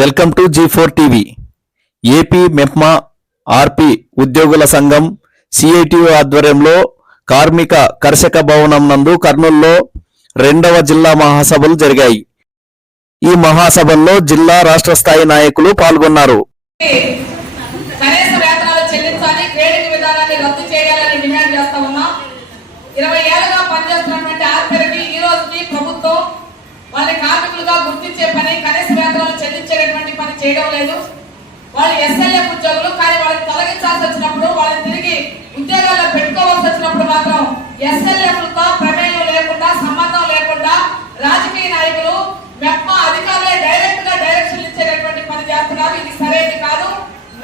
Welcome to G4 TV. AP MEPMA RP ఉద్యోగుల సంఘం CITU ఆధ్వర్యంలో కార్మిక కర్షక భవనం నందు కర్నూలులో 2వ జిల్లా మహాసభలు జరిగాయి. ఈ మహాసభల్లో జిల్లా రాష్ట్ర స్థాయి నాయకులు పాల్గొన్నారు. కనీస వేతనాలు చెల్లించాలి, గ్రేడింగ్ విధానాన్ని రద్దు చేయాలని డిమాండ్ చేస్తా ఉన్నాం. 20 ఏళ్లుగా పనిచేస్తున్నటువంటి ఆర్పీలకి ఈ రోజుకి ప్రభుత్వం వాళ్ళని కార్మికులుగా గుర్తించే పని, కనీస వేతనాలు చెల్లించేటటువంటి పని చేయడం లేదు. వాళ్ళు ఎస్ఎల్ఎఫ్ ఉద్యోగులు, కానీ వాళ్ళని తొలగించాల్సి వచ్చినప్పుడు, వాళ్ళని తిరిగి ఉద్యోగాల్లో పెట్టుకోవాల్సి వచ్చినప్పుడు మాత్రం ఎస్ఎల్ఎఫ్లతో ప్రమేయం లేకుండా, సంబంధం లేకుండా రాజకీయ నాయకులు మెప్మా అధికారులే డైరెక్ట్ గా డైరెక్షన్ ఇచ్చేటటువంటి పని చేస్తున్నారు. ఇది సరైనది కాదు.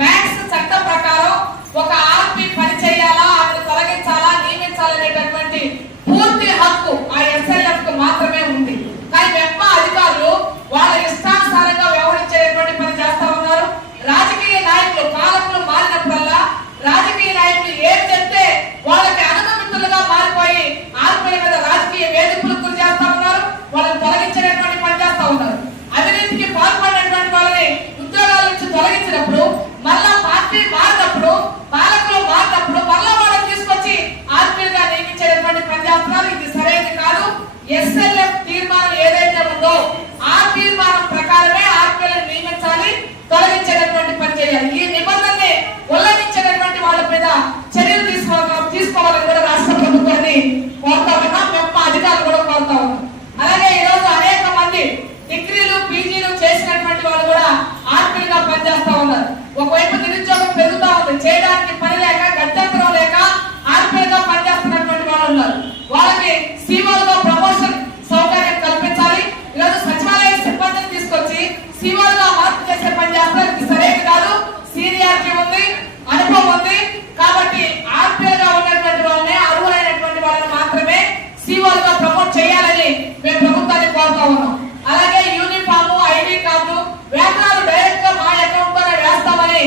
మ్యాక్స్ చట్టం ప్రకారం ఒక ఆర్పీ పని చేయాలా, ఆమెను తొలగించాలా, నియమించాలనేటటువంటి పూర్తి హక్కు ఆ ఎస్ఎల్ఎఫ్ కు మాత్రమే ఉంది. కానీ మెప్మా అధికారులు వాళ్ళ ఇష్టానుసారంగా వ్యవహరించేటటువంటి పని చేస్తా ఉన్నారు. రాజకీయ నాయకులు పాలకులు మారినప్పుడల్లా రాజకీయ నాయకులు ఏం చెప్తే వాళ్ళకి అనుమతులుగా మారిపోయి ఆర్పీల మీద రాజకీయ వేధింపులకు గురి చేస్తా ఉన్నారు. వాళ్ళని తొలగించేటటువంటి పని చేస్తా ఉన్నారు. అవినీతికి పాల్పడినటువంటి వాళ్ళని ఉద్యోగాల నుంచి తొలగించినప్పుడు, మళ్ళా పార్టీ మారినప్పుడు, పాలకులు మారినప్పుడు మళ్ళా వాళ్ళని తీసుకొచ్చి ఆర్పీలుగా నియమించేటటువంటి పని చేస్తున్నారు. ఇది సరైనది కాదు. ఎస్ఎల్ఎఫ్ తీర్మానం ఏదైతే ఉందో ఆ తీర్మానం ప్రకారమే ఆర్పీలను నియమించాలి, తొలగించేటటువంటి పని చేయాలి. ఈ నిబంధనని ఉల్లంఘించేటటువంటి వాళ్ళ మీద చర్యలు తీసుకోవాలని కూడా రాష్ట్ర ప్రభుత్వాన్ని కోరుతా ఉన్నాం. మెప్మా అధికారులు కూడా కోరుతా ఉన్నాం. అలాగే ఈ రోజు అనేక మంది డిగ్రీలు, పీజీలు చేసినటువంటి వాళ్ళు కూడా ఆర్పీలుగా పనిచేస్తా ఉన్నారు. ఒకవైపు నిరుద్యోగం పెరుగుతా ఉంది, చేయడానికి పని లేక, గత్యంతరం లేక ఆర్పీలుగా పనిచేస్తున్నటువంటి వాళ్ళు ఉన్నారు. వాళ్ళకి సీఓలుగా ప్రమోషన్ సౌకర్యం కల్పించాలి. ఈరోజు సచివాలయ సిబ్బందిని తీసుకొచ్చి సీఓలుగా మార్పు చేసే పని చేస్తారు. ఇది సరైనది కాదు. సీనియారిటీ ఉంది, అనుభవం ఉంది. కాబట్టి ఆర్పీలుగా ఉన్నటువంటి వాళ్ళని, అర్హులైనటువంటి వాళ్ళని మాత్రమే సీఓలుగా ప్రమోట్ చేయాలని మేము ప్రభుత్వాన్ని కోరుతా ఉన్నాం. అలాగే యూనిఫామ్, ఐడి కార్డు, వేతనాలు డైరెక్ట్ గా మా అకౌంట్ లోనే వేస్తామని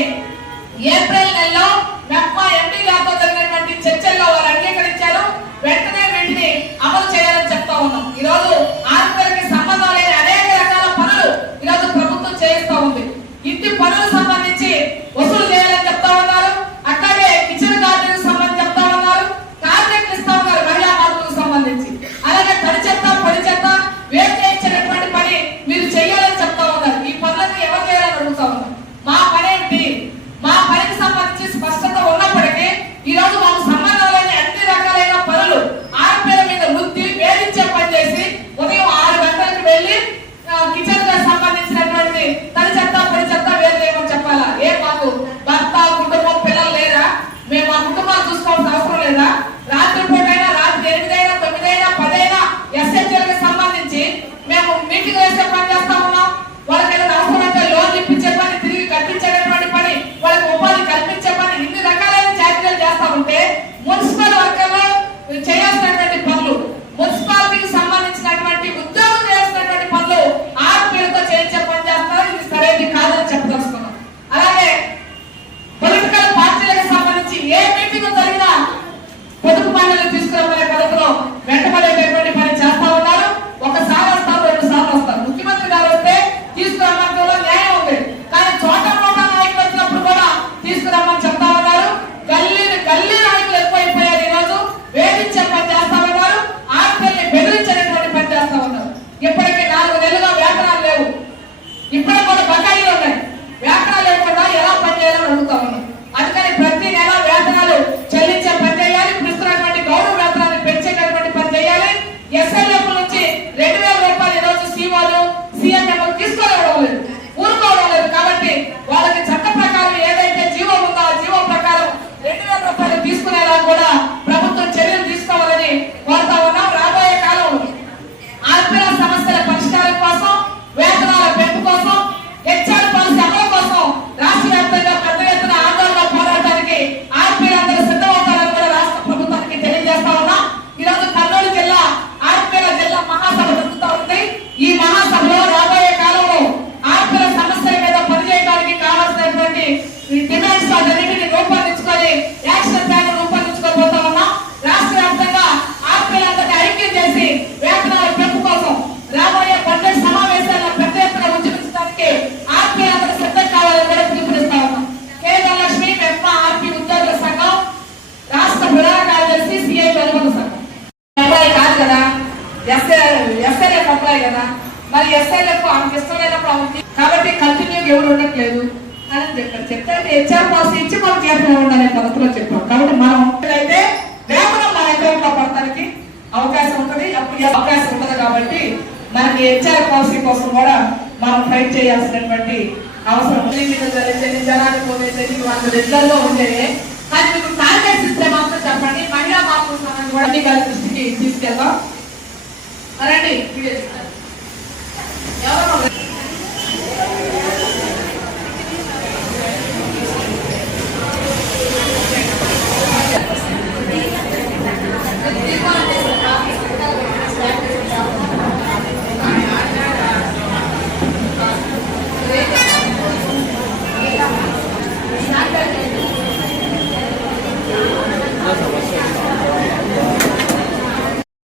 ఏప్రిల్ నెలలో మెప్మా ఎంపీ గారితో జరిగినటువంటి చర్చల్లో వారు అంగీకరించారు. వెంటనే వీటిని అమలు చేయాలని చెప్తా ఉన్నాం. ఈ రోజు ఆర్పీలకి సంబంధం లేని అనేక రకాల పనులు ఈరోజు ప్రభుత్వం చేయిస్తా ఉంది. ఇంటి పనులకు సంబంధించి వసూలు చేయాలని చెప్తా ఉన్నారు. అట్లాగే కిచెన్ గార్డెన్ సంబంధించి చెప్తా ఉన్నారు. కార్మికులు ఇస్తా ఉన్నారు మహిళా మార్పులకు సంబంధించి. అలాగే తడి చెత్త, పొడి చెత్త వేరు చేయించేటటువంటి పని మీరు చేయాలని చెప్తా ఉన్నారు. ఈ పనులన్నీ ఎవరు చేయాలని అడుగుతా ఉన్నారు. మా పని ఏంటి? మా పనికి సంబంధించి స్పష్టత ఉన్నప్పటికీ ఈ రోజు మాకు సంబంధం లేని అన్ని రకాలైన పనులు ఆర్పీల మీద వృత్తి వేధించే పని చేసి ఉదయం 6 గంటలకు వెళ్ళి కిచెన్ కి సంబంధించినటువంటి తడి చెత్త, పొడి చెత్త వేరు చేయమని చెప్పాలా? ఏ మాకు భర్త, కుటుంబం, పిల్లలు లేరా? మేము మా కుటుంబాలు చూసుకోవాల్సిన అవసరం లేదా? రాత్రి పూటైనా, రాత్రి 8 అయినా, 9 అయినా, 10 అయినా ఎస్ఎన్జీలకు సంబంధించి మేము మీటింగ్ వేసే పని చేస్తా ఉన్నాం. వాళ్ళకి ఏదైనా అవసరమైతే లోన్ ఇప్పించే పని, తిరిగి కట్టించేటటువంటి పని, వాళ్ళకి ఉపాధి కల్పించే పని, ఇన్ని రకాలైన చారిటీలు చేస్తా ఉంటే మున్సిపల్ వర్గంలో చేయాల్సినటువంటి పనులు, మున్సిపాలిటీకి సంబంధించినటువంటి ఉద్యోగం చేయాల్సినటువంటి పనులు ఆర్పీలతో చేయించే పని చేస్తారు. ఇది సరైనది కాదని చెప్పదలుచుకున్నాం. అలాగే పొలిటికల్ పార్టీలకు సంబంధించి ఏ మీటింగ్ జరిగినా పొదుపు పనులను తీసుకురామనే పద్ధతిలో వెంటబడేటటువంటి పని చేస్తా ఉన్నారు. ఒకసారి వస్తారు, 2 సార్లు వస్తారు. ముఖ్యమంత్రి గారు వస్తే తీసుకురావడంలో న్యాయం ఉంది. కానీ చోట మోటా నాయకులు వచ్చినప్పుడు కూడా తీసుకురామని చెప్తా ఉన్నారు. గల్లీ నాయకులు ఎక్కువైపోయారు. ఈ రోజు వేధించే పని చేస్తా ఉన్నారు. ఆర్పీల్ని బెదిరించేటటువంటి పని చేస్తా ఉన్నారు. ఇప్పటికీ 4 నెలలుగా వేతనాలు లేవు. ఇప్పటికి కూడా బకాయిలు ఉన్నాయి. వేతనాలు లేకుండా ఎలా పని చేయాలని అడుగుతా ఉన్నాం. అందుకని ప్రతి నెల వేతనాలు చెల్లించే పని చేయాలి. ఇస్తున్నటువంటి గౌరవ వేతనాన్ని పెంచేటటువంటి పని చేయాలి. ఎస్ఎల్ఎఫ్ నుంచి 2000 రూపాయలు ఈ రోజు సీఓలు, సీఎంఎం తీసుకోవడం లేదు, ఊరుకోవడం లేదు. కాబట్టి వాళ్ళకి చట్ట ప్రకారం ఏదైతే జీవో ఉందో ఆ జీవో ప్రకారం 2000 రూపాయలు తీసుకునేలా కూడా ప్రభుత్వం చర్యలు తీసుకోవాలని కోరుతా ఉన్నాం. రాబోయే కాలంలో ఆర్పీల సమస్యల పరిష్కారం కోసం, వేతనాల పెంపు కోసం, హెచ్ఆర్ పాలసీ అమలు కోసం రాష్ట్ర వ్యాప్తంగా పెద్ద ఎత్తున ఆందోళన కానీ ఎస్ఐలకు ఆమెకి ఇష్టం లేనప్పుడు ఆమెకి కాబట్టి కంటిన్యూ ఎవరు ఉండట్లేదు అని చెప్పారు. చెప్తే హెచ్ఆర్ పాలసీ ఇచ్చి మనం జీతం ఉండాలనే పద్ధతిలో చెప్పాం. కాబట్టి మనం అయితే వేతనం మన అకౌంట్ లో పడటానికి అవకాశం ఉంటుంది, అప్పుడు అవకాశం ఉంటుంది. కాబట్టి మనకి హెచ్ఆర్ పాలసీ కోసం కూడా మనం ఫైట్ చేయాల్సినటువంటి అవసరం ఉంది. జనాలు పోతే వాళ్ళ రెగ్యులర్ గా ఉండేది, కానీ మీకు టార్గెట్స్ ఇస్తే మాత్రం చెప్పండి. మహిళా మార్పుల సంఘం కూడా అన్ని దృష్టికి తీసుకెళ్దాం. రండి ఎవరో